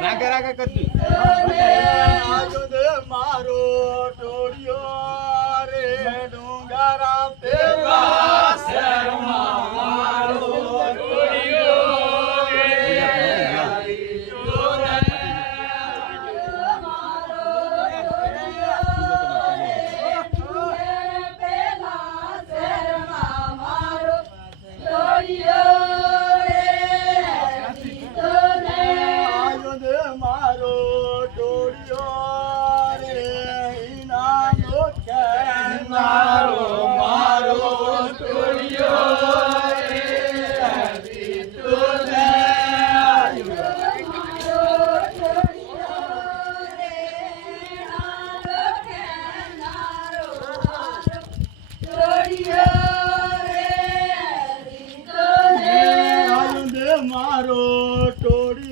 રાગે રાગે કરતી મારો ટોળિયો રે ડુંગરા પેલા શેરમાં મારો ટોળિયો રે મારો ટોળી